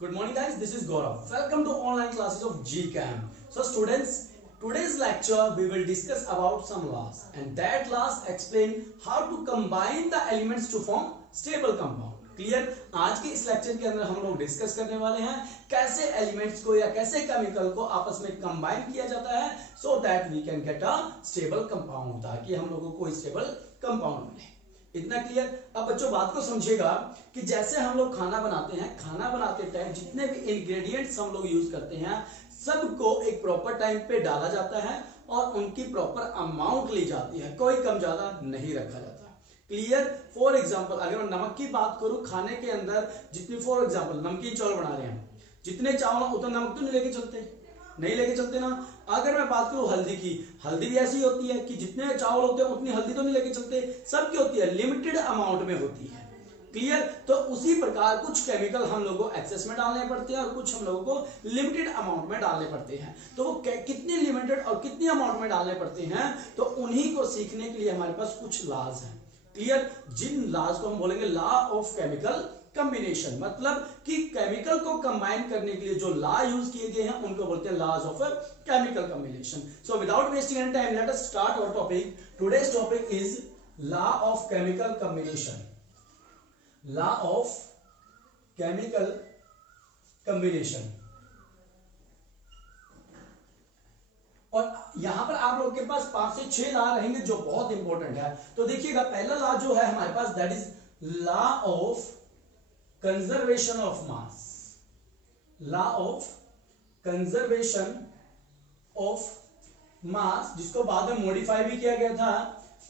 Good morning guys, this is Gaurav. Welcome to online classes of GChem. So students, today's lecture we will discuss about some laws and that laws explain how to combine the elements to form stable compound. Clear? आज के इस lecture के अंदर हम लोग discuss करने वाले हैं कैसे एलिमेंट्स को या कैसे केमिकल को आपस में कंबाइन किया जाता है so that we can get a stable compound, ताकि हम लोगों को स्टेबल कंपाउंड मिले। इतना क्लियर? अब बच्चों बात को समझिएगा कि जैसे हम लोग खाना बनाते हैं, खाना बनाते टाइम जितने भी इंग्रेडिएंट्स हम लोग यूज करते हैं सबको एक प्रॉपर टाइम पे डाला जाता है और उनकी प्रॉपर अमाउंट ली जाती है, कोई कम ज्यादा नहीं रखा जाता। क्लियर? फॉर एग्जाम्पल अगर मैं नमक की बात करूं, खाने के अंदर जितनी फॉर एग्जाम्पल नमकीन चावल बना रहे हैं, जितने चावल उतना नमक तो नहीं लेके चलते ना। अगर मैं बात करूं हल्दी की, हल्दी भी ऐसी होती है कि जितने चावल होते हैं उतनी हल्दी तो नहीं लेके चलते, सबकी होती है लिमिटेड अमाउंट में होती है। क्लियर? तो उसी प्रकार कुछ केमिकल हम लोगों को एक्सेस में डालने पड़ते हैं और कुछ हम लोगों को लिमिटेड अमाउंट में डालने पड़ते हैं। तो वो कितनी लिमिटेड और कितनी अमाउंट में डालने पड़ते हैं, तो उन्हीं को सीखने के लिए हमारे पास कुछ लॉज हैं। क्लियर? जिन लॉज को हम बोलेंगे लॉ ऑफ केमिकल कॉम्बिनेशन, मतलब कि केमिकल को कंबाइन करने के लिए जो लॉ यूज किए गए हैं उनको बोलते हैं laws of chemical combination. So without wasting any time let us start our topic. Today's topic is law of chemical combination. Law of chemical combination. और यहां पर आप लोग के पास 5 से 6 लॉ रहेंगे जो बहुत इंपॉर्टेंट है। तो देखिएगा पहला लॉ जो है हमारे पास that is law of conservation of mass. Law of conservation of mass, जिसको बाद में मॉडिफाई भी किया गया था।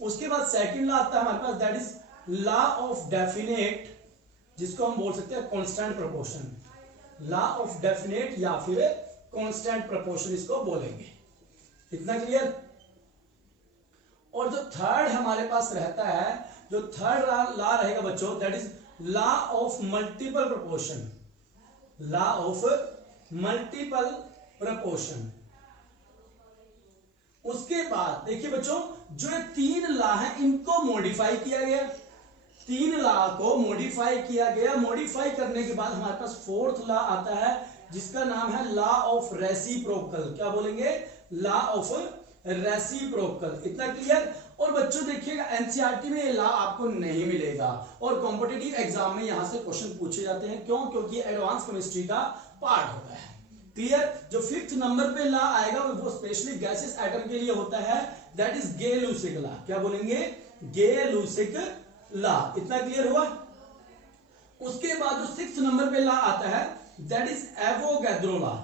उसके बाद सेकंड लॉ आता है हमारे पास that is law of definite, जिसको हम बोल सकते हैं constant proportion. Law of definite या फिर कांस्टेंट प्रोपोर्शन इसको बोलेंगे। इतना क्लियर? और जो थर्ड हमारे पास रहता है, जो थर्ड लॉ रहेगा बच्चों that is law of multiple proportion. Law of multiple proportion. उसके बाद देखिए बच्चों, जो ये 3 लॉ है इनको मॉडिफाई किया गया। 3 लॉ को मॉडिफाई किया गया। मॉडिफाई करने के बाद हमारे पास फोर्थ लॉ आता है जिसका नाम है लॉ ऑफ रेसिप्रोकल। क्या बोलेंगे? Law of reciprocal. इतना क्लियर? और बच्चों देखिएगा एनसीईआरटी में ये लॉ आपको नहीं मिलेगा और कॉम्पिटिटिव एग्जाम में यहां से क्वेश्चन पूछे जाते हैं। क्यों? क्योंकि एडवांस केमिस्ट्री का पार्ट होता है। क्लियर? जो 5th नंबर पे लॉ आएगा वो स्पेशली गैसेस एटम के लिए होता है, दैट इज गे-लुसिक लॉ। क्या बोलेंगे? गे-लुसिक लॉ। इतना क्लियर हुआ? उसके बाद जो 6th नंबर पे लॉ आता है दैट इज एवोगैड्रो लॉ।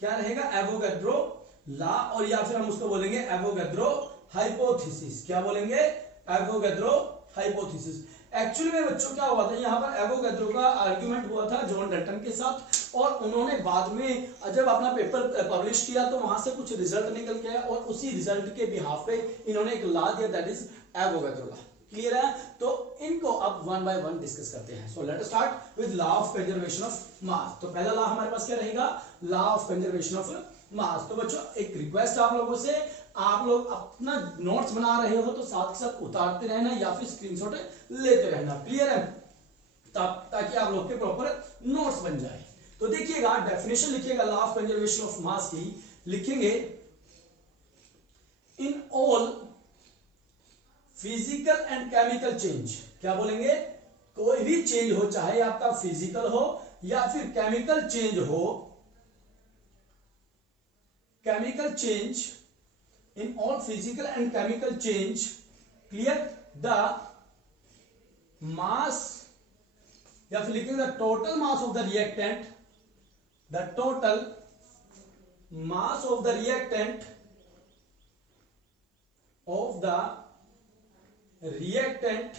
क्या रहेगा? एवोगैड्रो लॉ, और या फिर हम उसको बोलेंगे एवोगैड्रो हाइपोथेसिस। क्या बोलेंगे? Avogadro hypothesis. एक्चुअली में बच्चों क्या हुआ था, यहां पर एवोगैड्रो का आर्गुमेंट हुआ था जॉन डल्टन के साथ, और उन्होंने बाद में जब अपना पेपर पब्लिश किया तो वहां से कुछ रिजल्ट निकल के आया और उसी रिजल्ट के बिहाफ पे इन्होंने एक लॉ दिया that is Avogadro law. Clear है? तो इनको अब 1 बाय 1 डिस्कस करते हैं। So let us start with law of conservation of मास। तो पहला लॉ हमारे पास क्या रहेगा? लॉ ऑफ कंजर्वेशन ऑफ मास। तो बच्चों एक रिक्वेस्ट आप लोगों से, आप लोग अपना नोट्स बना रहे हो तो साथ के साथ उतारते रहना या फिर स्क्रीनशॉट लेते रहना। क्लियर है? ताकि आप लोग के प्रॉपर नोट्स बन जाए। तो देखिएगा डेफिनेशन लिखिएगा लॉ ऑफ कंजर्वेशन ऑफ मास की। लिखेंगे इन all physical and chemical change. क्या बोलेंगे? कोई भी चेंज हो, चाहे आपका फिजिकल हो या फिर केमिकल चेंज हो, chemical change, in all physical and chemical change, clear, the mass या फिर लिखेंगे the total mass of the reactant, the total mass of the reactant of the reactant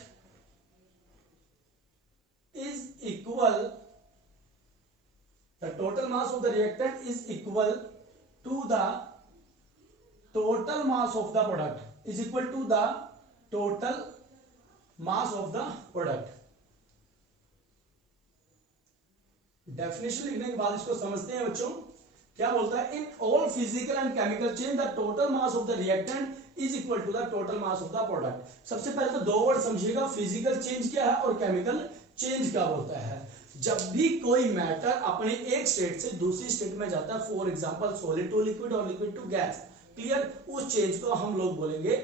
is equal, the total mass of the reactant is equal to the total mass of the product, is equal to the total mass of the product। Definition लिखने के बाद इसको समझते हैं बच्चों। क्या बोलता है? In all physical and chemical change the total mass of the reactant is equal to the total mass of the product. सबसे पहले तो 2 वर्ड समझिएगा, फिजिकल चेंज क्या है और केमिकल चेंज क्या बोलता है। जब भी कोई मैटर अपने एक स्टेट से दूसरी स्टेट में जाता है, for example solid to liquid और लिक्विड टू गैस, क्लियर, उस चेंज को हम लोग बोलेंगे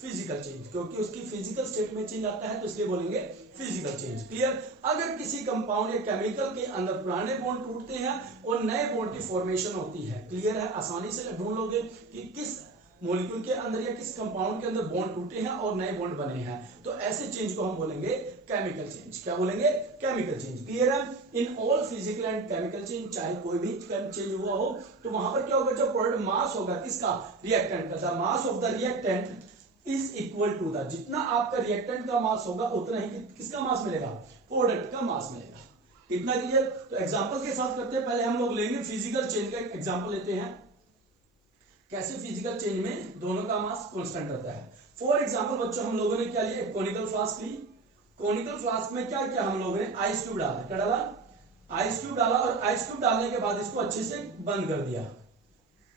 फिजिकल चेंज, क्योंकि उसकी फिजिकल स्टेट में चेंज आता है तो इसलिए बोलेंगे फिजिकल चेंज, क्लियर। अगर किसी कंपाउंड या केमिकल के अंदर पुराने बॉन्ड टूटते हैं और नए बॉन्ड की फॉर्मेशन होती है, क्लियर है, आसानी से ढूंढ लोगे कि किस मॉलिक्यूल के अंदर या किस कंपाउंड के अंदर बॉन्ड टूटे हैं और नए बॉन्ड बने हैं, तो ऐसे चेंज को हम बोलेंगे केमिकल चेंज। क्या बोलेंगे? केमिकल चेंज, क्लियर है। In all physical and chemical change, चाहे कोई भी चेंज हुआ हो तो वहां पर क्या होगा, जो प्रोडक्ट मास होगा किसका, रिएक्टेंट का, the mass of the reactant is equal to the, जितना आपका रिएक्टेंट का मास होगा उतना ही किसका मास मिलेगा, प्रोडक्ट का मास मिलेगा। इतना क्लियर। तो एग्जांपल के साथ करते हैं, पहले हम लोग लेंगे फिजिकल चेंज का एग्जांपल लेते हैं, कैसे फिजिकल चेंज में दोनों का मास कांस्टेंट रहता है। फॉर एग्जांपल बच्चों हम लोगों ने क्या लिया, कोनिकल फ्लास्क ली, कोनिकल फ्लास्क में क्या किया हम लोगों ने, आइस क्यूब डाला, क्या डाला, आइस क्यूब डाला, और आइस क्यूब डालने के बाद इसको अच्छे से बंद कर दिया,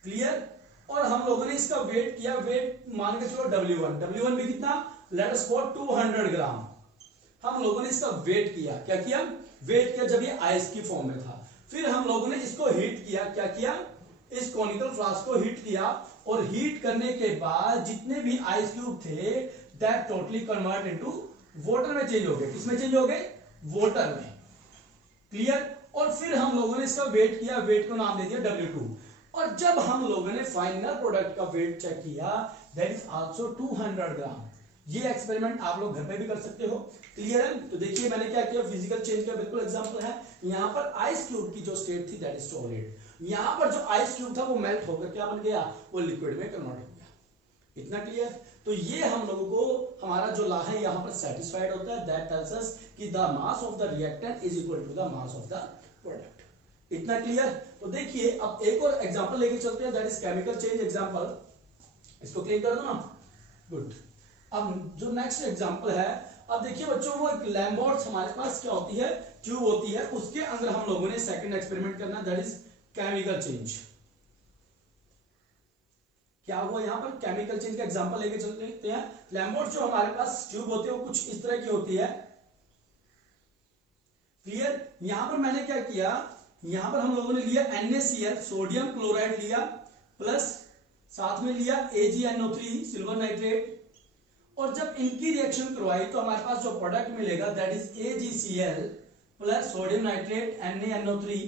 क्लियर। और हम लोगों ने इसका वेट किया, वेट मान के चलो W1, W1 भी कितना, लेट अस सपोज 200 ग्राम, हम लोगों ने इसका वेट किया, क्या किया, वेट किया जब ये आइस की फॉर्म में था। फिर हम लोगों ने इसको हीट किया, क्या किया, इस कॉनिकल फ्लास्क को हीट किया, और हीट करने के बाद जितने भी आइस क्यूब थे that totally convert into water में चेंज हो गए, किसमें चेंज हो गए, वाटर में, क्लियर। और फिर हम लोगों ने इसका वेट किया, वेट को नाम दे दिया W2, और जब हम लोगों ने फाइनल प्रोडक्ट का वेट चेक किया दैट इज आल्सो 200 ग्राम। ये एक्सपेरिमेंट आप लोग घर पे भी कर सकते हो, क्लियर है। तो देखिए मैंने क्या किया, फिजिकल चेंज का बिल्कुल एग्जांपल है। यहाँ पर आइस क्यूब की जो स्टेट थी दैट इज सॉलिड, यहाँ पर जो आइस क्यूब था वो मेल्ट होकर क्या बन गया, वो लिक्विड में कन्वर्ट हो गया। इतना क्लियर। तो ये हम लोगों को हमारा जो लॉ है यहाँ पर सेटिस्फाइड होता है, दैट टेल्स अस कि the mass of the reactant is equal to the mass of the product. इतना क्लियर। तो देखिए अब एक और एग्जांपल लेके चलते हैं, that is chemical change example, इसको क्लियर कर दो ना, गुड। अब जो नेक्स्ट एग्जांपल है, अब देखिए बच्चों वो एक लैम्बोर्ट्स हमारे पास क्या होती है, ट्यूब होती है, उसके अंदर हम लोगों ने सेकंड एक्सपेरिमेंट करना, दैट इज केमिकल चेंज। क्या हुआ यहाँ पर, केमिकल चेंज का एग्जांपल लेके चलते हैं। लैम्बोर्ट्स जो हमारे पास ट्यूब होती है वो कुछ इस तरह की होती है, क्लियर। यहां पर मैंने क्या किया, यहां पर हम लोगों ने लिया NaCl, सोडियम क्लोराइड लिया, प्लस साथ में लिया AgNO3, सिल्वर नाइट्रेट, और जब इनकी रिएक्शन करवाई तो हमारे पास जो प्रोडक्ट मिलेगा that is AgCl plus sodium nitrate NaNO3,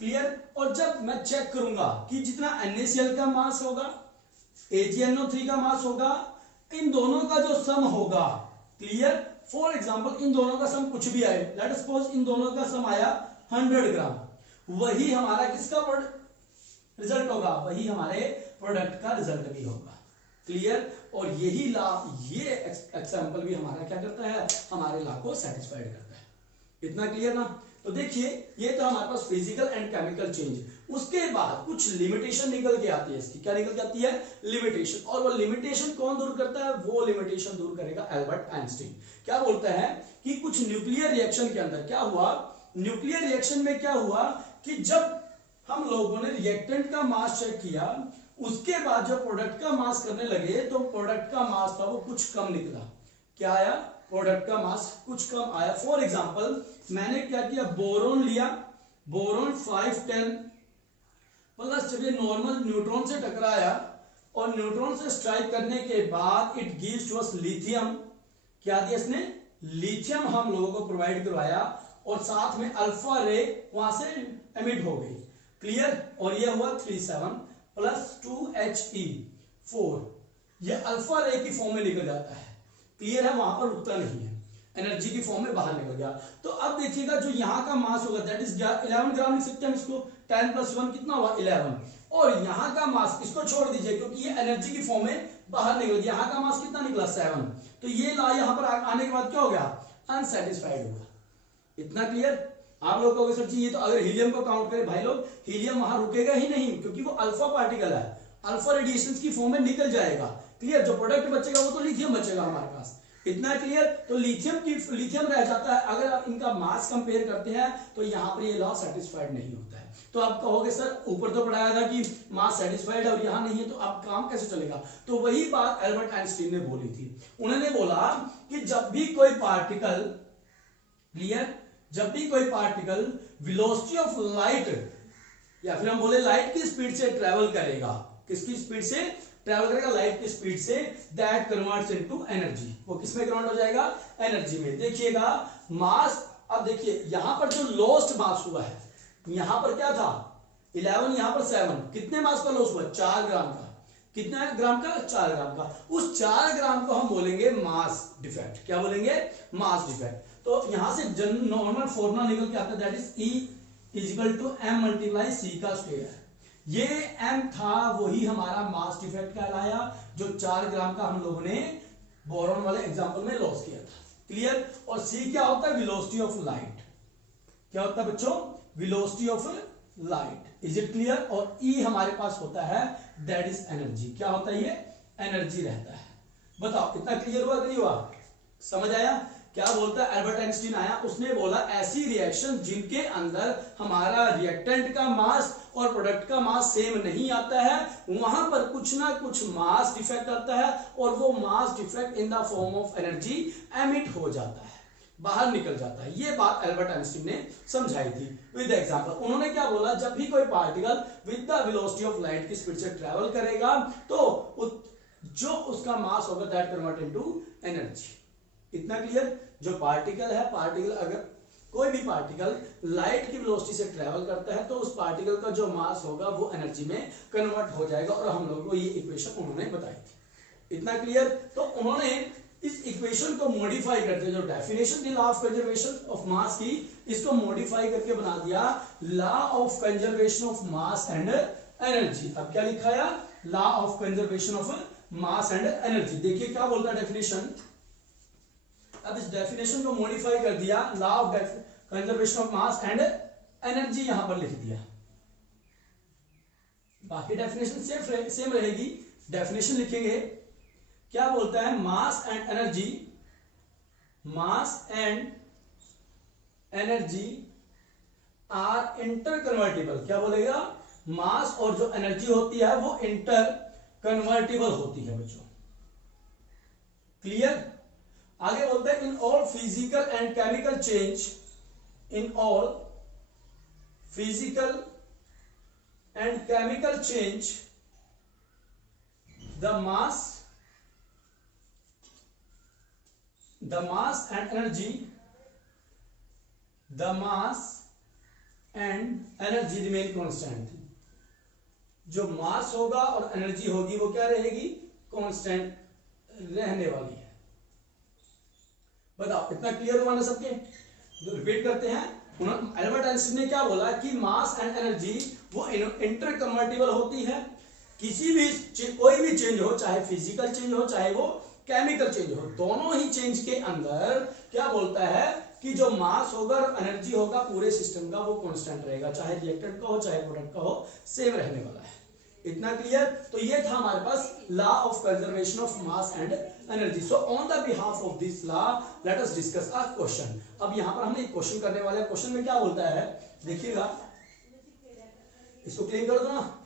clear. और जब मैं चेक करूंगा कि जितना NaCl का मास होगा, AgNO3 का मास होगा, इन दोनों का जो सम होगा, क्लियर। फॉर एग्जाम्पल इन दोनों का सम कुछ भी आए, लेट सपोज इन दोनों का सम आया 100 ग्राम, वही हमारा किसका रिजल्ट होगा, वही हमारे प्रोडक्ट का रिजल्ट भी होगा, क्लियर। और यही ला, ये एग्जांपल भी हमारा क्या करता है, हमारे लॉ को सेटिस्फाइड करता है। इतना क्लियर ना। तो देखिए ये तो हमारे पास फिजिकल एंड केमिकल चेंज। उसके बाद कुछ लिमिटेशन निकल के आती है इसकी, क्या निकल के आती है, लिमिटेशन। और वो लिमिटेशन कौन दूर करता है, वो लिमिटेशन दूर करेगा एल्बर्ट आइंस्टीन। क्या बोलता है कि कुछ न्यूक्लियर रिएक्शन के अंदर क्या हुआ, न्यूक्लियर रिएक्शन में क्या हुआ कि जब हम लोगों ने रिएक्टेंट का मास चेक किया, उसके बाद जब प्रोडक्ट का मास करने लगे तो प्रोडक्ट का मास था वो कुछ कम निकला। क्या आया, प्रोडक्ट का मास कुछ कम आया। फॉर एग्जांपल मैंने क्या किया, बोरोन लिया, बोरोन 510 प्लस जब ये नॉर्मल न्यूट्रॉन से टकराया और न्यूट्रॉन से स्ट्राइक करने के बाद it gives to us lithium. क्या दिया इसने, लिथियम हम लोगों को प्रोवाइड करवाया, और साथ में अल्फा रे वहां से एमिट हो गई, क्लियर। और ये हुआ 37 प्लस 2He4, ये अल्फा रे की फॉर्म में निकल जाता है, क्लियर है, वहां पर रुकता नहीं है, एनर्जी की फॉर्म में बाहर निकल गया। तो अब देखिएगा जो यहाँ का मास होगा दैट इज 11 ग्राम लिख सकते हैं इसको, 10 + 1 कितना हुआ 11, और यहाँ का मास इसको छोड़ दीजिए क्योंकि ये एनर्जी की फॉर्म में बाहर निकल गया, यहाँ का मास कितना निकला 7। तो ये ला यहाँ पर आने के बाद क्या हो गया, अनसेटिस्फाइड होगा। इतना क्लियर। आप लोग कहोगे सर जी ये तो अगर हीलियम को काउंट करें, भाई लोग हीलियम वहां रुकेगा ही नहीं क्योंकि वो अल्फा पार्टिकल है, अल्फा रेडिएशन की फॉर्म में निकल जाएगा, क्लियर। जो प्रोडक्ट बचेगा वो तो लिथियम बचेगा हमारे पास, इतना क्लियर। तो लिथियम रह जाता है। अगर आप इनका मास कंपेयर करते हैं तो यहाँ पर ये लॉ सेटिस्फाइड नहीं होता है। तो आप कहोगे सर ऊपर तो पढ़ाया था कि मास सेटिस्फाइड है और यहाँ नहीं है, तो अब काम कैसे चलेगा। तो वही बात एल्बर्ट आइंस्टीन ने बोली थी। उन्होंने बोला कि जब भी कोई पार्टिकल, क्लियर, जब भी कोई पार्टिकल वेलोसिटी ऑफ लाइट या फिर हम बोले लाइट की स्पीड से ट्रेवल करेगा, किसकी स्पीड से ट्रेवल करेगा, लाइट की स्पीड से, दैट कन्वर्ट्स इनटू एनर्जी, वो किसमें कन्वर्ट हो जाएगा, एनर्जी में। देखिएगा मास, अब देखिए यहां पर जो लॉस्ट मास हुआ है, यहां पर क्या था 11, यहां पर 7, कितने मास का लॉस हुआ, 4 ग्राम का, कितना ग्राम का, 4 ग्राम का। उस 4 ग्राम को हम बोलेंगे मास डिफेक्ट, क्या बोलेंगे, मास डिफेक्ट। तो यहां से नॉर्मल फॉर्मूला निकल के आता है, that is E equal to m multiply C का स्क्वायर। ये m था, वही हमारा मास डिफेक्ट कहलाया, जो 4 ग्राम का हम लोगों ने बोरॉन वाले एग्जांपल में लॉस किया था। क्लियर। और c क्या होता है, वेलोसिटी ऑफ लाइट, क्या होता है बच्चों, velocity of light. Is it clear. और E हमारे पास होता है, दैट इज एनर्जी, क्या होता है, ये एनर्जी रहता है। बताओ इतना क्लियर हुआ कि नहीं हुआ, समझ आया। क्या बोलता है, एल्बर्ट आइंस्टीन आया, उसने बोला ऐसी रिएक्शन जिनके अंदर हमारा रिएक्टेंट का मास और प्रोडक्ट का मास सेम नहीं आता है, वहां पर कुछ ना कुछ मास डिफेक्ट आता है, और वो mass defect in the form of energy emit हो जाता है, बाहर निकल जाता है। ये बात एल्बर्ट आइंस्टीन ने समझाई थी विद एग्जांपल। उन्होंने क्या बोला, जब भी कोई particle with the velocity of light की स्पीड से ट्रेवल करेगा, तो जो उसका मास होगा दैट कन्वर्ट इनटू एनर्जी। इतना क्लियर। जो पार्टिकल है, पार्टिकल अगर कोई भी पार्टिकल लाइट की वेलोसिटी से ट्रेवल करता है, तो उस पार्टिकल का जो मास होगा वो एनर्जी में कन्वर्ट हो जाएगा, और हम लोगों को ये इक्वेशन उन्होंने बताई थी। इतना क्लियर। तो उन्होंने इस इक्वेशन को मॉडिफाई करते, जो डेफिनेशन थी लॉ ऑफ कंजर्वेशन ऑफ मास की, इसको मॉडिफाई करके बना दिया law of conservation of mass and energy. अब क्या लिखा है, law of conservation of mass and energy. देखिए क्या बोलता है डेफिनेशन। अब इस डेफिनेशन को मॉडिफाई कर दिया, law of conservation of mass and energy यहां पर लिख दिया। बाकी डेफिनेशन सेम रहेगी, डेफिनेशन लिखेंगे। क्या बोलता है, mass and energy, mass and energy are interconvertible. क्या बोलेगा, मास और जो एनर्जी होती है वो इंटर कन्वर्टिबल होती है बच्चों। क्लियर। आगे बोलते हैं, इन all physical and chemical change, in all physical and chemical change the mass and energy, the mass and energy remain constant। जो मास होगा और एनर्जी होगी वो क्या रहेगी, कांस्टेंट रहने वाली है। बताओ इतना क्लियर हुआ ना सबके। रिपीट करते हैं। एल्बर्ट आइंस्टीन ने क्या बोला कि मास एंड एनर्जी वो इंटर कन्वर्टिबल होती है। किसी भी कोई भी चेंज हो, चाहे फिजिकल चेंज हो चाहे वो केमिकल चेंज हो, दोनों ही चेंज के अंदर क्या बोलता है कि जो मास होगा और एनर्जी होगा पूरे सिस्टम का वो कांस्टेंट रहेगा, चाहे रिएक्टेंट का हो चाहे प्रोडक्ट का हो, सेम रहने वाला है। इतना क्लियर। तो ये था हमारे पास law of conservation of mass and energy. So on the behalf of this law let us discuss a question. अब यहां पर हम एक क्वेश्चन करने वाले हैं। क्वेश्चन में क्या बोलता है, देखिएगा, इसको क्लीन कर दो ना।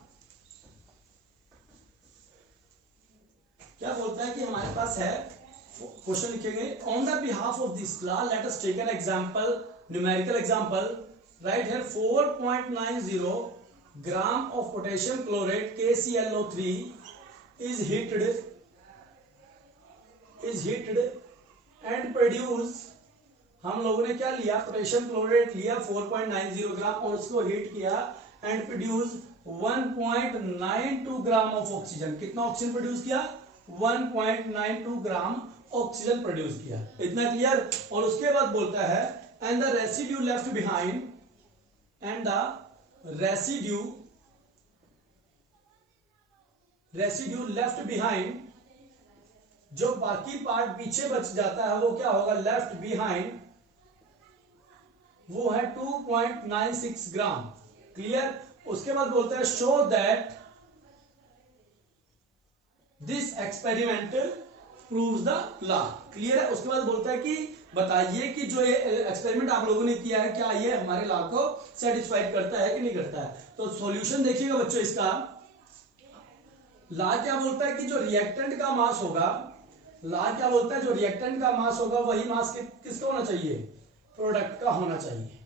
क्या बोलता है कि हमारे पास है, क्वेश्चन लिखेंगे, on the behalf of this law let us take an example, numerical example. Right here 4.90 gram of potassium chlorate KClO3 is heated and produce। हम लोगों ने क्या लिया, पोटेशियम क्लोरेट लिया 4.90 ग्राम और उसको हीट किया and produce 1.92 gram of oxygen. कितना ऑक्सीजन प्रोड्यूस किया, 1.92 ग्राम ऑक्सीजन प्रोड्यूस किया। इतना क्लियर। और उसके बाद बोलता है and the residue left behind, and the residue left behind, जो बाकी पार्ट पीछे बच जाता है वो क्या होगा, लेफ्ट बिहाइंड, वो है 2.96 ग्राम। क्लियर। उसके बाद बोलता है show that this experiment proves the law. Clear है। उसके बाद बोलता है कि बताइए कि जो ये एक्सपेरिमेंट आप लोगों ने किया है क्या ये हमारे लॉ को सेटिस्फाइड करता है कि नहीं करता है। तो सॉल्यूशन देखिएगा बच्चों, इसका लॉ क्या बोलता है कि जो रिएक्टेंट का मास होगा, लॉ क्या बोलता है, जो रिएक्टेंट का मास होगा वही मास किसका होना चाहिए, प्रोडक्ट का होना चाहिए।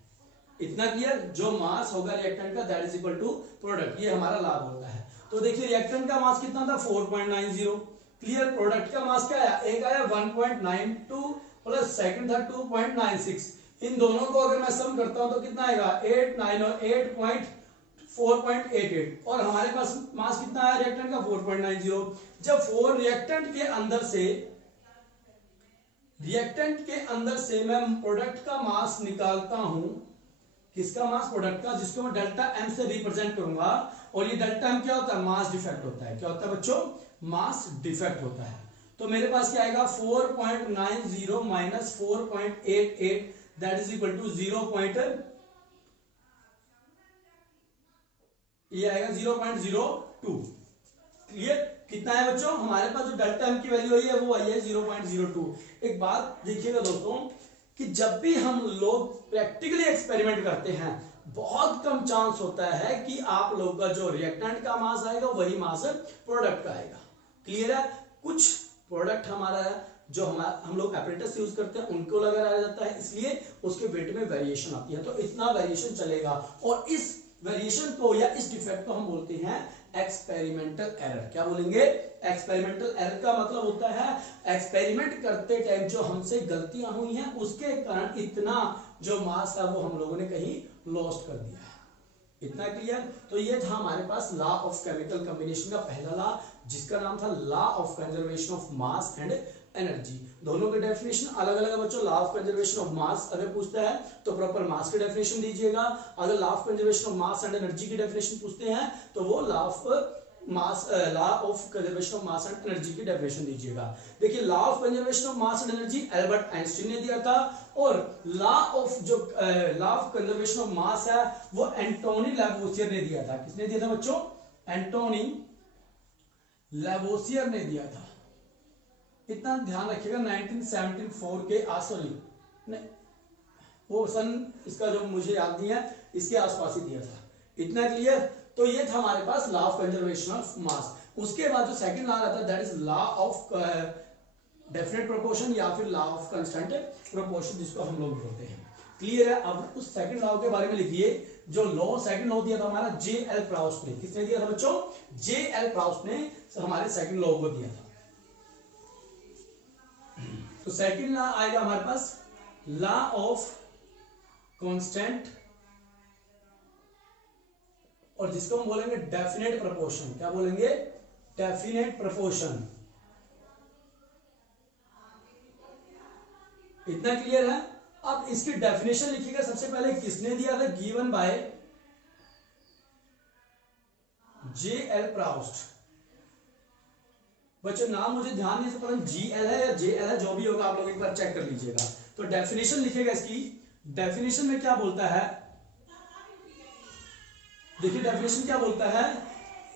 इतना क्लियर? जो मास होगा रिएक्टेंट का that is equal to product, ये हमारा लाभ होता है। तो देखिए रिएक्टेंट का मास कितना था 4.90, क्लियर। प्रोडक्ट का मास क्या आया, एक आया 1.92 प्लस सेकंड था 2.96। इन दोनों को अगर मैं सम करता हूं तो कितना आएगा 8 9 और 4.88 और हमारे पास मास कितना आया रिएक्टेंट का 4.90। जब 4 रिएक्टेंट के अंदर से मैं प्रोडक्ट का मास निकालता हूं, किसका मास, प्रोडक्ट का, जिसको मैं डेल्टा एम से रिप्रेजेंट करूंगा। और ये डेल्टा एम क्या होता है, मास डिफेक्ट होता है। क्या होता है बच्चों, मास डिफेक्ट होता है। तो मेरे पास क्या आएगा 4.90 minus 4.88 that is equal to 0. ये आएगा 0.02। क्लियर? कितना है बच्चों, हमारे पास जो डेल्टा एम की वैल्यू आई है वो आई है 0.02। एक बात देखिएगा दोस्तों कि जब भी हम लोग प्रैक्टिकली एक्सपेरिमेंट करते हैं बहुत कम चांस होता है कि आप लोग का जो रिएक्टेंट का मास आएगा वही मास प्रोडक्ट का आएगा। क्लियर है? कुछ प्रोडक्ट हमारा है जो हम लोग एपरेटस यूज करते हैं उनको लगाया जाता है, इसलिए उसके वेट में वेरिएशन आती है। तो इतना वेरिएशन चलेगा और इस वेरिएशन को या इस डिफेक्ट को हम बोलते हैं एक्सपेरिमेंटल एरर। क्या बोलेंगे? एक्सपेरिमेंटल एरर का मतलब होता है एक्सपेरिमेंट करते टाइम जो हमसे गलतियां हुई हैं उसके कारण इतना जो मास था वो हम लोगों ने कहीं लॉस्ट कर दिया है। इतना क्लियर? तो ये था हमारे पास लॉ ऑफ केमिकल कॉम्बिनेशन का पहला लॉ, जिसका नाम था law of conservation of mass and energy. दोनों के डेफिनेशन अलग अलग है बच्चों। लॉ ऑफ कंजर्वेशन ऑफ मास अगर पूछता है तो प्रॉपर मास की डेफिनेशन दीजिएगा। अगर law of conservation of mass and energy की डेफिनेशन पूछते हैं तो वो law of conservation of mass and energy की डेफिनेशन दीजिएगा। देखिए law of conservation of mass and energy Albert Einstein ने दिया था और लॉ ऑफ कंजर्वेशन ऑफ मास है वो एंटोनी लैवोसियर ने दिया था। किसने दिया था बच्चों? एंटोनी लैवोसियर ने दिया था। इतना ध्यान रखिएगा 1974 के सॉरी वो सन इसका जो मुझे याद नहीं है इसके आसपास ही दिया था। इतना क्लियर? तो ये था हमारे पास law of conservation of mass. उसके बाद जो सेकंड लॉ आता है that is law of definite proportion या फिर लॉ ऑफ कांस्टेंट प्रोपोर्शन जिसको हम लोग बोलते हैं। क्लियर है? अब उस सेकंड लॉ के बारे में लिखिए। जो लॉ सेकंड लॉ दिया था हमारा J.L. प्राउस्ट ने। किसने दिया था बच्चों? J.L. प्राउस्ट ने हमारे सेकंड लॉ को दिया था। तो सेकंड लॉ आएगा हमारे पास लॉ ऑफ कांस्टेंट और जिसको हम बोलेंगे डेफिनेट प्रोपोर्शन। क्या बोलेंगे? Definite proportion. इतना क्लियर है? अब इसकी डेफिनेशन लिखिएगा। सबसे पहले किसने दिया था? Given by J.L. प्राउस्ट। बच्चों नाम मुझे ध्यान नहीं, पता GL है या JL है, जो भी होगा आप लोग एक बार चेक कर लीजिएगा। तो डेफिनेशन लिखिएगा इसकी। डेफिनेशन में क्या बोलता है? देखिए डेफिनेशन क्या बोलता है,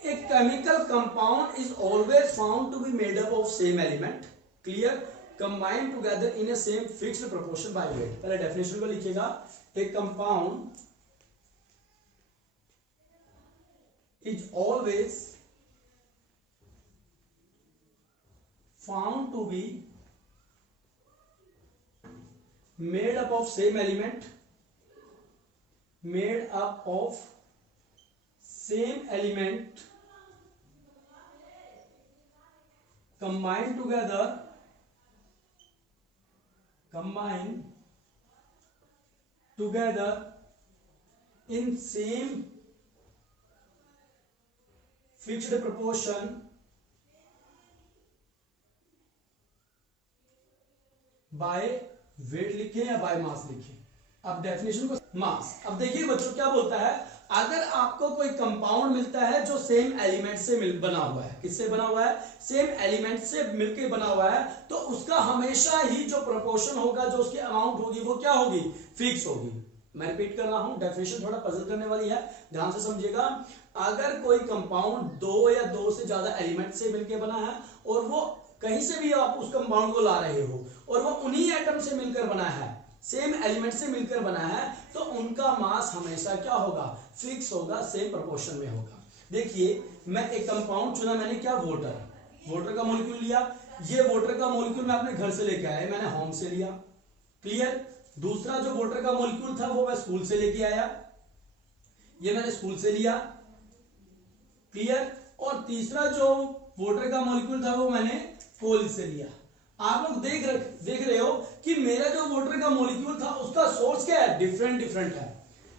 a chemical compound is always found to be made up of same element, clear, combined together in a same fixed proportion by weight. पहले डेफिनेशन को लिखिएगा, a compound is always found to be made up of same element, made up of same element combined together in same fixed proportion by weight लिखे या by mass लिखे। अब definition को मास। अब देखिए बच्चों क्या बोलता है, अगर आपको कोई कंपाउंड मिलता है जो सेम एलिमेंट से बना हुआ है, किससे बना हुआ है? सेम एलिमेंट से मिलकर बना हुआ है, तो उसका हमेशा ही जो प्रोपोर्शन होगा, जो उसकी अमाउंट होगी वो क्या होगी? फिक्स होगी। मैं रिपीट कर रहा हूं, डेफिनेशन थोड़ा पजल करने वाली है, ध्यान से समझिएगा। अगर कोई कंपाउंड दो या दो से ज्यादा एलिमेंट से मिलकर बना है और वो कहीं से भी आप उस कंपाउंड को ला रहे हो और वो उन्हीं एटम से मिलकर बना है, सेम एलिमेंट से मिलकर बना है, तो उनका मास हमेशा क्या होगा? फिक्स होगा, सेम प्रोपोर्शन में होगा। देखिए मैं एक कंपाउंड चुना, मैंने क्या? वाटर का मॉलिक्यूल लिया। ये वाटर का मॉलिक्यूल मैं अपने घर से लेके आया, मैंने होम से लिया, क्लियर। दूसरा जो वाटर का मॉलिक्यूल था वो मैं स्कूल से लेके आया, ये मैंने स्कूल से लिया, क्लियर। और तीसरा जो वाटर का मॉलिक्यूल था वो मैंने कॉलेज से लिया। आप लोग देख रहे हो कि मेरा जो वाटर का मॉलिक्यूल था उसका सोर्स क्या है, डिफरेंट डिफरेंट है।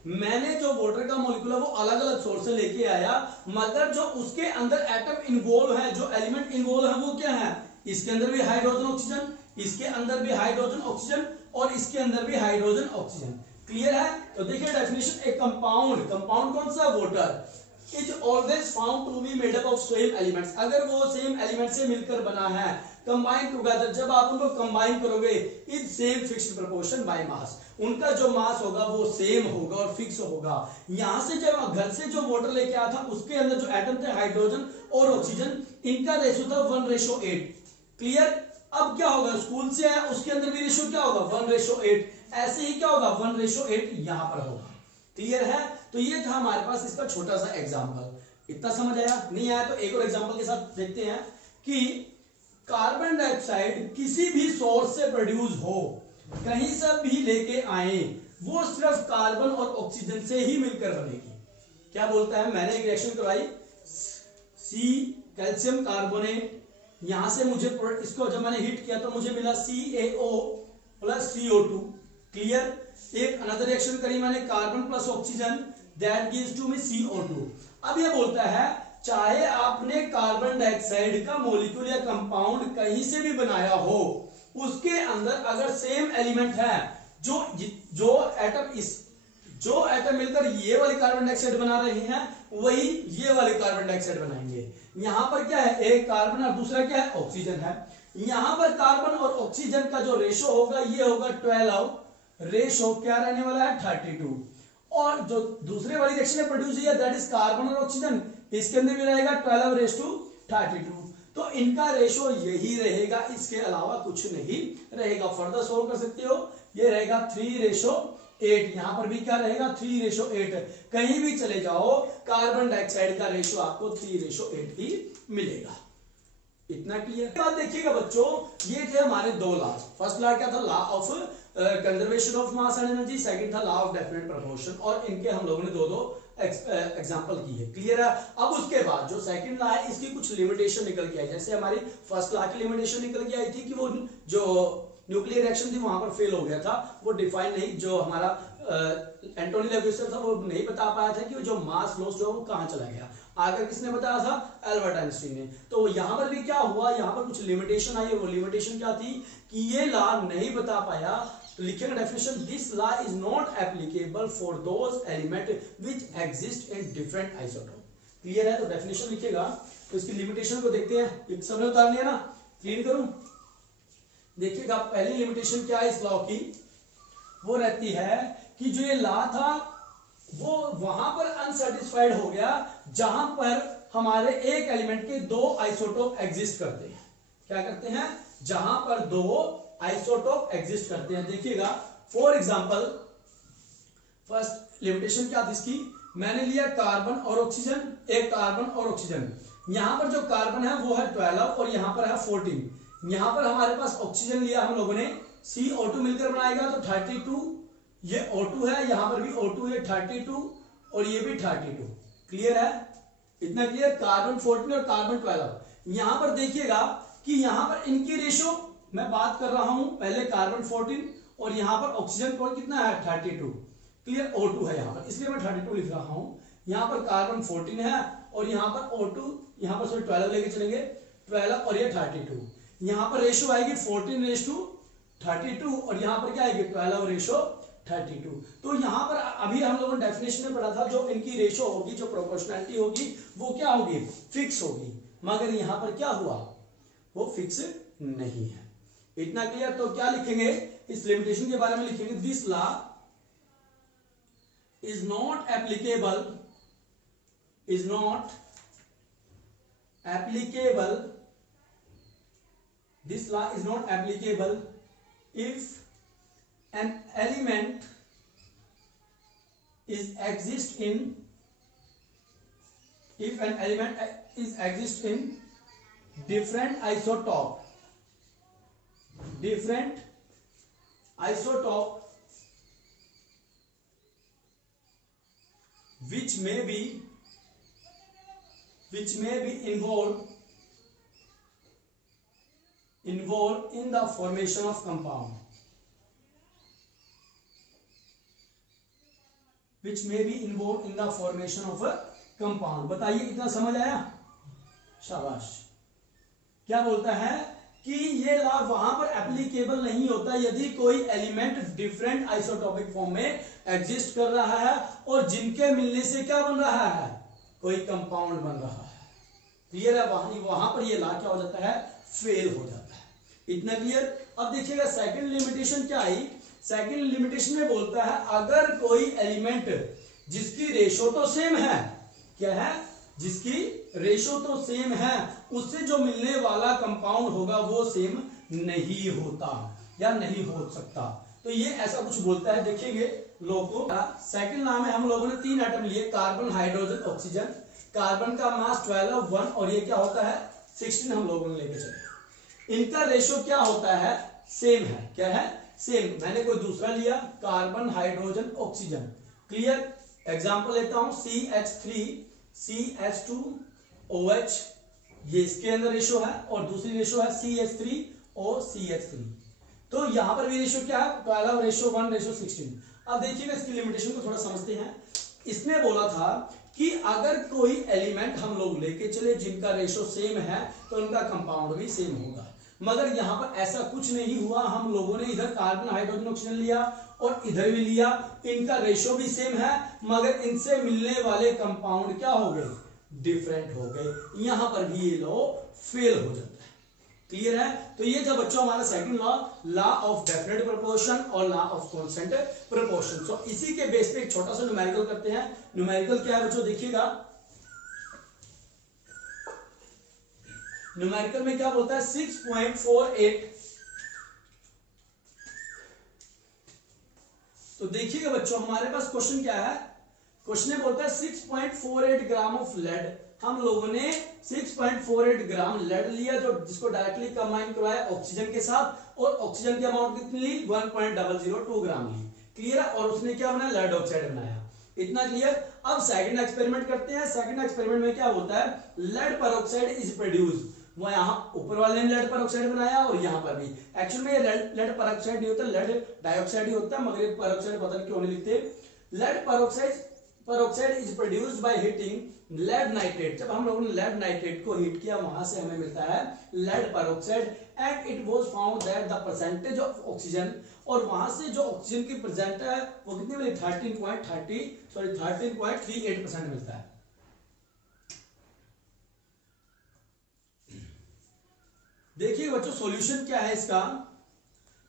मैंने जो वाटर का मॉलिक्यूल है वो अलग अलग सोर्स से लेके आया, मगर जो उसके अंदर एटम इन्वॉल्व है, जो एलिमेंट इन्वॉल्व है वो क्या है, इसके अंदर भी हाइड्रोजन ऑक्सीजन, इसके अंदर भी हाइड्रोजन ऑक्सीजन और इसके अंदर भी हाइड्रोजन ऑक्सीजन। क्लियर है। तो देखिए डेफिनेशन, ए कंपाउंड, कंपाउंड कौन सा, water, is always found to be made up of same elements. अगर वो सेम एलिमेंट से मिलकर बना है, कंबाइन टुगेदर, जब आप उनको कंबाइन करोगे, is same fixed proportion by mass, उनका जो मास होगा वो सेम होगा और फिक्स होगा। यहां से जब घर से जो वाटर लेके आया था उसके अंदर जो एटम थे हाइड्रोजन और ऑक्सीजन, इनका रेशियो था 1:8। क्लियर। अब क्या होगा, स्कूल से आया उसके अंदर भी रेशियो क्या होगा, 1:8। ऐसे ही क्या होगा, 1:8 यहां पर होगा। क्लियर है। तो ये था हमारे पास इसका छोटा सा एग्जांपल। इतना समझ आया? नहीं आया तो एक और एग्जांपल के साथ देखते हैं कि कार्बन डाइऑक्साइड किसी भी सोर्स से प्रोड्यूस हो, कहीं से भी लेके आए, वो सिर्फ कार्बन और ऑक्सीजन से ही मिलकर बनेगी। क्या बोलता है, मैंने एक रिएक्शन करवाई, सी कैल्शियम कार्बोनेट, यहां से मुझे इसको जब मैंने हिट किया तो मुझे मिला CaO प्लस CO2। क्लियर। एक अनदर रिएक्शन करी मैंने, carbon plus oxygen, that gives to me CO2। अब ये बोलता है चाहे आपने कार्बन डाइऑक्साइड का मॉलिक्यूल या कंपाउंड कहीं से भी बनाया हो, उसके अंदर अगर सेम एलिमेंट है, जो एटम मिलकर ये वाली कार्बन डाइऑक्साइड बना रहे हैं वही ये वाले कार्बन डाइऑक्साइड बनाएंगे। यहां पर क्या है, एक कार्बन और दूसरा क्या है, ऑक्सीजन है। यहां पर कार्बन और ऑक्सीजन का जो रेशो होगा ये होगा 12, रेशो क्या रहने वाला है, 32। और जो दूसरे वाली रिएक्शन में प्रोड्यूस हुई है दैट इज कार्बन और ऑक्सीजन, इसके अंदर भी रहेगा 12:32। तो इनका रेशो यही रहेगा, इसके अलावा कुछ नहीं रहेगा। फर्दर सोल्व कर सकते हो, ये रहेगा 3:8। यहां पर भी क्या रहेगा, 3:8। कहीं भी चले जाओ कार्बन डाइऑक्साइड का रेशो आपको 3:8 ही मिलेगा। इतना क्लियर। बात देखिएगा बच्चों, ये थे हमारे दो लॉज। फर्स्ट लॉ क्या था, law of conservation of mass and energy, second था लॉ ऑफ डेफिनेट प्रोपोर्शन, और इनके हम लोगों ने दो एग्जांपल की है। क्लियर है। अब उसके बाद जो सेकंड लॉ है इसकी कुछ लिमिटेशन निकल के आई, जैसे हमारी फर्स्ट लॉ की लिमिटेशन निकल के आई थी कि वो जो न्यूक्लियर रिएक्शन थी वहां पर फेल हो गया था, वो डिफाइन नहीं, जो हमारा एंटोनी लेविसर था वो नहीं बता पाया था कि जो मास लॉस जो वो कहां चला गया। आगे किसने बताया था, एल्बर्ट आइंस्टीन ने। तो यहां पर भी क्या हुआ, यहां पर कुछ लिमिटेशन आई, वो लिमिटेशन क्या थी कि ये लॉ नहीं बता पाया। तो लिखेंगे definition, this law is not applicable for those element which exist in different isotope. Clear है। तो डेफिनेशन लिखेगा, तो इसकी लिमिटेशन को देखते हैं। एक सबने उतार लिया ना, क्लीन करूं। देखिएगा पहली लिमिटेशन क्या है इस लॉ की, वो रहती है कि जो ये लॉ था वो वहां पर अनसेटिस्फाइड हो गया जहां पर हमारे एक एलिमेंट के दो आइसोटोप एग्जिस्ट करते हैं। क्या करते हैं, जहां पर दो आइसोटोप एग्जिस्ट करते हैं। देखिएगा फॉर एग्जांपल, फर्स्ट लिमिटेशन क्या थी इसकी, मैंने लिया कार्बन और ऑक्सीजन, एक कार्बन और ऑक्सीजन, यहां पर जो कार्बन है वो है 12 और यहां पर है 14। यहां पर हमारे पास ऑक्सीजन लिया हम लोगों ने, CO2 मिलकर बनाएगा तो 32, ये O2 है, यहां पर भी O2 है, 32 और ये भी 32। क्लियर है। इतना क्लियर। कार्बन 14 और कार्बन 12। यहां पर देखिएगा कि यहां पर इनकी रेशो मैं बात कर रहा हूं, पहले कार्बन 14 और यहां पर ऑक्सीजन कोण कितना है, 32। क्लियर। O2 है यहां पर, इसलिए मैं 32 लिख रहा हूं। यहां पर कार्बन 14 है और यहां पर O2, यहां पर 12 लेके चलेंगे, 12 और ये 32। यहां पर रेशो आएगी 14:32 और यहां पर क्या आएगी 12:32। तो यहां पर अभी हम लोगों ने डेफिनेशन में पढ़ा था, जो इनकी रेशो होगी, जो प्रोपोर्शनैलिटी होगी वो क्या होगी, फिक्स होगी। मगर यहां पर क्या हुआ, वो फिक्स नहीं है। इतना क्लियर। तो क्या लिखेंगे, इस लिमिटेशन के बारे में लिखेंगे, this law is not applicable, is not applicable, this law is not applicable if an element is exist in, if an element is exist in different isotope which may be involved in the formation of compound, which may be involved in the formation of a compound। बताइए इतना समझ आया? शाबाश। क्या बोलता है कि ये लॉ वहां पर एप्लीकेबल नहीं होता यदि कोई एलिमेंट डिफरेंट आइसोटॉपिक फॉर्म में एग्जिस्ट कर रहा है और जिनके मिलने से क्या बन रहा है, कोई कंपाउंड बन रहा है। क्लियर है? वहां पर ये लॉ क्या हो जाता है, फेल हो जाता है। इतना क्लियर? अब देखिएगा सेकंड लिमिटेशन क्या आई। सेकंड लिमिटेशन में बोलता है अगर कोई एलिमेंट जिसकी रेशो तो सेम है, क्या है, जिसकी रेशो तो सेम है, उससे जो मिलने वाला कंपाउंड होगा वो सेम नहीं होता या नहीं हो सकता। तो ये ऐसा कुछ बोलता है। देखिएंगे लॉ को। सेकंड लॉ में हम लोगों ने 3 एटम लिए, कार्बन, हाइड्रोजन, ऑक्सीजन। कार्बन का मास 12, 1 और ये क्या होता है 16 हम लोगों ने लेके चले। इनका रेशो क्या होता है, सेम है। क्या है, सेम। मैंने कोई दूसरा लिया, carbon, hydrogen, oxygen. Clear? Example लेता हूं, CH3 CH2OH, ये इसके अंदर रेशो है, और दूसरी रेशो है CH3 और CH3। तो यहां पर भी रेशो क्या है, 12 रेशो 1 रेशो 16। अब देखिएगा इसकी लिमिटेशन को थोड़ा समझते हैं। इसने बोला था कि अगर कोई एलिमेंट हम लोग लेके चले जिनका रेशो सेम है तो उनका कंपाउंड भी सेम होगा, मगर यहां पर ऐसा कुछ नहीं हुआ। हम लोगों ने इधर कार्बन, हाइड्रोजन, ऑक्सीजन लिया और इधर भी लिया, इनका रेशो भी सेम है, मगर इनसे मिलने वाले कंपाउंड क्या हो गए, डिफरेंट हो गए। यहां पर भी ये लॉ फेल हो जाता है। क्लियर है? तो ये जब बच्चों हमारा second law of definite proportion और लॉ ऑफ कांस्टेंट प्रोपोर्शन। तो इसी के बेस पे एक छोटा सा न्यूमेरिकल करते हैं। न्यूमेरिकल क्या है बच्चों, देखिएगा। न्यूमेरिकल में क्या बोलता है, 6.48। तो देखिएगा बच्चों हमारे पास क्वेश्चन क्या है। क्वेश्चन में बोलता है 6.48 ग्राम ऑफ लेड। हम लोगों ने 6.48 ग्राम लेड लिया, जो जिसको डायरेक्टली कंबाइन करवाया ऑक्सीजन के साथ, और ऑक्सीजन की अमाउंट कितनी ली, 1.002 ग्राम ली। क्लियर है? और उसने क्या बनाया, लेड ऑक्साइड बनाया। इतना क्लियर? अब सेकंड एक्सपेरिमेंट करते हैं। सेकंड एक्सपेरिमेंट में क्या होता है, लेड पेरोक्साइड इज प्रोड्यूस्ड। वो यहाँ ऊपर वाले ने लेड पेरोक्साइड बनाया और यहाँ पर भी। एक्चुअल में ये लेड पेरोक्साइड नहीं होता, लेड डाइऑक्साइड ही होता है, मगर ये पेरोक्साइड पता नहीं क्यों नहीं लिखते। Lead peroxide is produced by heating lead nitrate. जब हम लोगों ने लेड नाइट्रेट को हीट किया, वहां से हमें मिलता है lead peroxide, and it was found that the percentage of oxygen, और वहां से जो ऑक्सीजन की परसेंट है वो कितनी मिली, 13.38% मिलता है। देखिए बच्चों सॉल्यूशन क्या है इसका।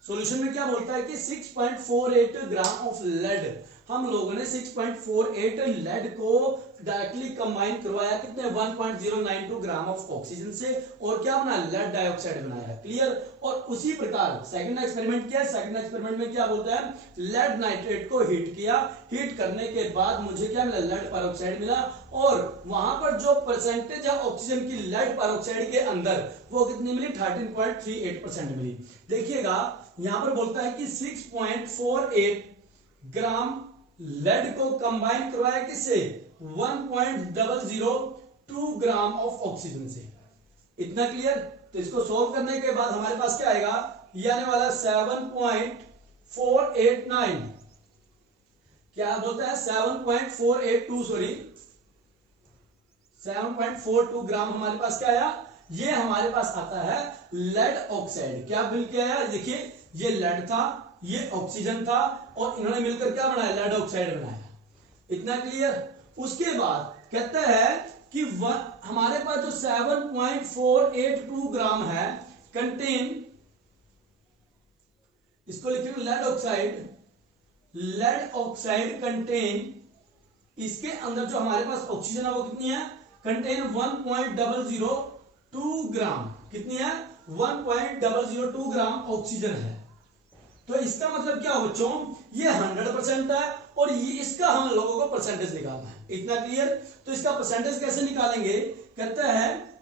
सॉल्यूशन में क्या बोलता है कि 6.48 ग्राम ऑफ लेड, हम लोगों ने 6.48 लेड को डायरेक्टली कंबाइन करवाया कितने, 1.092 ग्राम ऑफ ऑक्सीजन से, और क्या बनाया, लेड डाइऑक्साइड बनाया। क्लियर? और उसी प्रकार सेकंड एक्सपेरिमेंट किया। सेकंड एक्सपेरिमेंट में क्या बोलता है, लेड नाइट्रेट को हीट किया, हीट करने के बाद मुझे क्या मिला, लेड पेरोक्साइड मिला, और वहां पर जो परसेंटेज है ऑक्सीजन की लेड पेरोक्साइड के अंदर वो कितनी मिली, 13.38% मिली। देखिएगा यहां पर बोलता है कि 6.48 ग्राम लेड को कंबाइन करवाया किससे, 1.002 ग्राम ऑफ ऑक्सीजन से। इतना क्लियर? तो इसको सॉल्व करने के बाद हमारे पास क्या आएगा, ये आने वाला 7.489, क्या बोलता है 7.42 ग्राम हमारे पास क्या आया, ये हमारे पास आता है लेड ऑक्साइड। क्या मिल के आया, देखिए ये लेड था, ये ऑक्सीजन था, और इन्होंने मिलकर क्या बनाया, लेड ऑक्साइड बनाया। इतना क्लियर? उसके बाद कहता है कि हमारे पास जो 7.482 ग्राम है कंटेन, इसको लिखेंगे लेड ऑक्साइड कंटेन, इसके अंदर जो हमारे पास ऑक्सीजन है वो कितनी है, कंटेन 1.002 ग्राम। कितनी है, 1.002 ग्राम ऑक्सीजन है। तो इसका मतलब क्या हो बच्चों, ये 100% है, और ये इसका हम लोगों को परसेंटेज निकालना है। इतना क्लियर? तो इसका परसेंटेज कैसे निकालेंगे, कहता है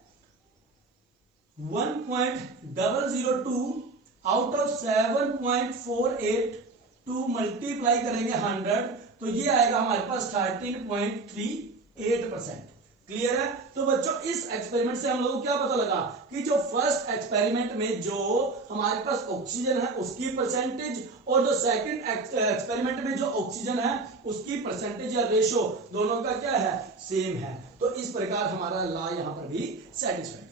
1.002 आउट ऑफ 7.482 मल्टीप्लाई करेंगे 100, तो ये आएगा हमारे पास 13.38%। क्लियर है? तो बच्चों इस एक्सपेरिमेंट से हम लोगों को क्या पता लगा कि जो फर्स्ट एक्सपेरिमेंट में जो हमारे पास ऑक्सीजन है उसकी परसेंटेज और जो सेकंड एक्सपेरिमेंट में जो ऑक्सीजन है उसकी परसेंटेज या रेशो दोनों का क्या है, सेम है। तो इस प्रकार हमारा लॉ यहां पर भी सेटिस्फाई करता है।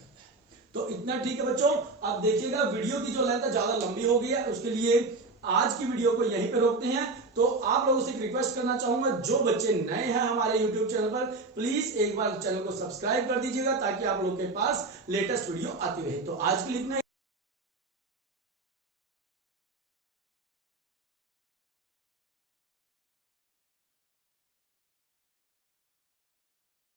तो इतना ठीक है बच्चों। अब देखिएगा वीडियो की जो लेंथ है ज्यादा लंबी हो गई है, उसके लिए आज की वीडियो को यहीं पे रोकते हैं। तो आप लोगों से एक रिक्वेस्ट करना चाहूंगा, जो बच्चे नए हैं हमारे YouTube चैनल पर, प्लीज एक बार चैनल को सब्सक्राइब कर दीजिएगा ताकि आप लोगों के पास लेटेस्ट वीडियो आती रहे। तो आज के लिए इतना